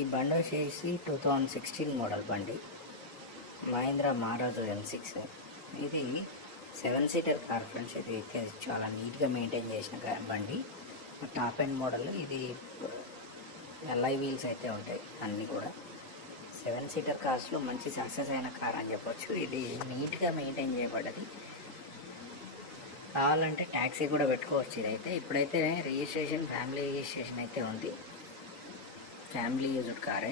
ఈ బండి వచ్చేసి 2016 మోడల్ బండి, మహీంద్రా మారాజో M6. ఇది 7 సీటర్ కార్ ఫ్రెండ్స్. ఇది చాలా నీట్గా మెయింటైన్ చేసిన బండి. టాప్ ఎండ్ మోడల్ ఇది. ఎల్ఐ వీల్స్ అయితే ఉంటాయి అన్నీ కూడా. 7 సీటర్ కార్స్లో మంచి సక్సెస్ అయిన కార్ అని చెప్పొచ్చు. ఇది నీట్గా మెయింటైన్ చేయబడ్డది. కావాలంటే ట్యాక్సీ కూడా పెట్టుకోవచ్చు. ఇదైతే ఇప్పుడైతే రిజిస్ట్రేషన్ ఫ్యామిలీ రిజిస్ట్రేషన్ అయితే ఉంది. ఫ్యామిలీ యూజ్డ్ కారే.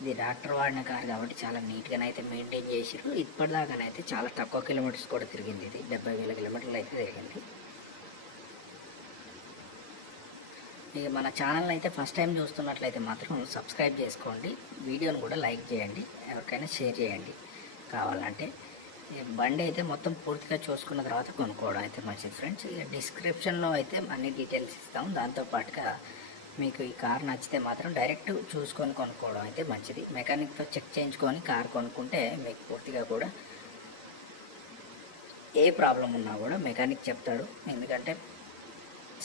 ఇది డాక్టర్ వాడిన కార్ కాబట్టి చాలా నీట్గానైతే మెయింటైన్ చేసిర్రు. ఇప్పటిదాకానైతే చాలా తక్కువ కిలోమీటర్స్ కూడా తిరిగింది. ఇది 70,000 కిలోమీటర్లు అయితే తిరిగింది. ఇక మన ఛానల్ అయితే ఫస్ట్ టైం చూస్తున్నట్లయితే మాత్రం సబ్స్క్రైబ్ చేసుకోండి, వీడియోని కూడా లైక్ చేయండి, ఎవరికైనా షేర్ చేయండి. కావాలంటే బండి అయితే మొత్తం పూర్తిగా చూసుకున్న తర్వాత కొనుక్కోవడం అయితే మంచిది ఫ్రెండ్స్. ఇక డిస్క్రిప్షన్లో అయితే అన్ని డీటెయిల్స్ ఇస్తాం. దాంతోపాటుగా మీకు ఈ కార్ నచ్చితే మాత్రం డైరెక్ట్ చూసుకొని కొనుక్కోవడం అయితే మంచిది. మెకానిక్తో చెక్ చేయించుకొని కార్ కొనుక్కుంటే మీకు పూర్తిగా కూడా ఏ ప్రాబ్లం ఉన్నా కూడా మెకానిక్ చెప్తాడు. ఎందుకంటే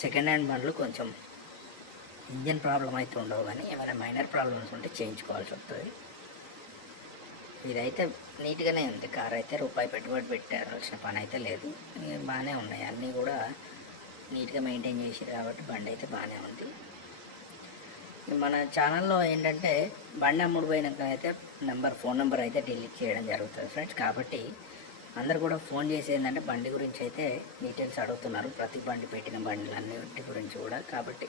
సెకండ్ హ్యాండ్ బండ్లు కొంచెం ఇంజన్ ప్రాబ్లం అయితే ఉండవు, కానీ ఏమైనా మైనర్ ప్రాబ్లమ్స్ ఉంటే చేయించుకోవాల్సి వస్తుంది. ఇదైతే నీట్గానే ఉంది. కార్ అయితే రూపాయి పెట్టుబడి పెట్టాల్సిన పని అయితే లేదు. బాగానే ఉన్నాయి, అన్నీ కూడా నీట్గా మెయింటైన్ చేసారు కాబట్టి బండి అయితే బాగానే ఉంది. మన ఛానల్లో ఏంటంటే బండి అమ్ముడు పోయినాక అయితే ఫోన్ నెంబర్ అయితే డిలీట్ చేయడం జరుగుతుంది ఫ్రెండ్స్. కాబట్టి అందరు కూడా ఫోన్ చేసి ఏంటంటే బండి గురించి అయితే డీటెయిల్స్ అడుగుతున్నారు, ప్రతి బండి పెట్టిన బండ్లన్నిటి గురించి కూడా. కాబట్టి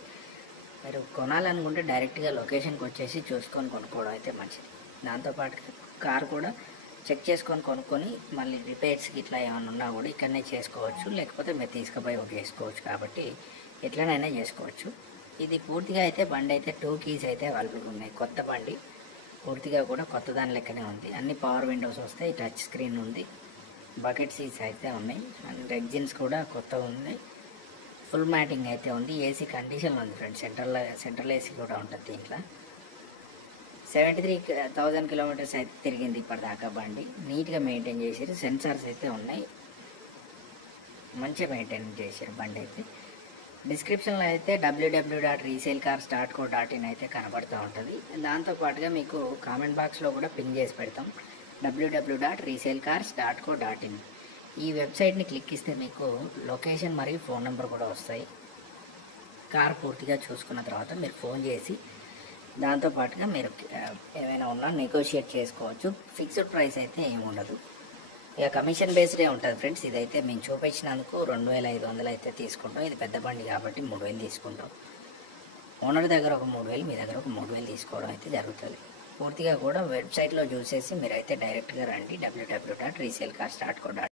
మీరు కొనాలనుకుంటే డైరెక్ట్గా లొకేషన్కి వచ్చేసి చూసుకొని కొనుక్కోవడం అయితే మంచిది. దాంతోపాటు కార్ కూడా చెక్ చేసుకొని కొనుక్కొని మళ్ళీ రిపేర్స్కి ఇట్లా ఏమైనా ఉన్నా కూడా ఇక్కడనే చేసుకోవచ్చు, లేకపోతే మీరు తీసుకుపోయి చేసుకోవచ్చు. కాబట్టి ఎట్లనైనా చేసుకోవచ్చు. ఇది పూర్తిగా అయితే బండి అయితే 2 కీస్ అయితే అవైలబుల్గా ఉన్నాయి. కొత్త బండి పూర్తిగా కూడా కొత్త దాని లెక్కనే ఉంది. అన్ని పవర్ విండోస్ వస్తాయి, టచ్ స్క్రీన్ ఉంది, బకెట్ సీట్స్ అయితే ఉన్నాయి, అండ్ ఎగ్జిన్స్ కూడా కొత్త ఉన్నాయి, ఫుల్ మ్యాటింగ్ అయితే ఉంది, ఏసీ కండిషన్ ఉంది ఫ్రెండ్స్. సెంట్రల్ ఏసీ కూడా ఉంటుంది దీంట్లో. 73,000 కిలోమీటర్స్ అయితే తిరిగింది ఇప్పటిదాకా బండి. నీట్గా మెయింటైన్ చేసారు. సెన్సార్స్ అయితే ఉన్నాయి, మంచిగా మెయింటైన్ చేశారు బండి అయితే. డిస్క్రిప్షన్లో అయితే www.resalecar.co.in అయితే కనబడుతూ ఉంటుంది. దాంతోపాటుగా మీకు కామెంట్ బాక్స్లో కూడా పిన్ చేసి పెడతాం, www.resalecar.co.in. ఈ వెబ్సైట్ని క్లిక్ ఇస్తే మీకు లొకేషన్ మరియు ఫోన్ నెంబర్ కూడా వస్తాయి. కార్ పూర్తిగా చూసుకున్న తర్వాత మీరు ఫోన్ చేసి దాంతోపాటుగా మీరు ఏమైనా ఉన్నా నెగోషియేట్ చేసుకోవచ్చు. ఫిక్స్డ్ ప్రైస్ అయితే ఏమి ఉండదు, ఇక కమిషన్ బేస్డే ఉంటుంది ఫ్రెండ్స్. ఇదైతే మేము చూపించినందుకు 2,500 అయితే తీసుకుంటాం. ఇది పెద్ద బండి కాబట్టి 3,000 తీసుకుంటాం. ఓనర్ దగ్గర ఒక 3,000, మీ దగ్గర ఒక 3,000 తీసుకోవడం అయితే జరుగుతుంది. పూర్తిగా కూడా వెబ్సైట్లో చూసేసి మీరైతే డైరెక్ట్గా రండి, www.resalecar.co.in.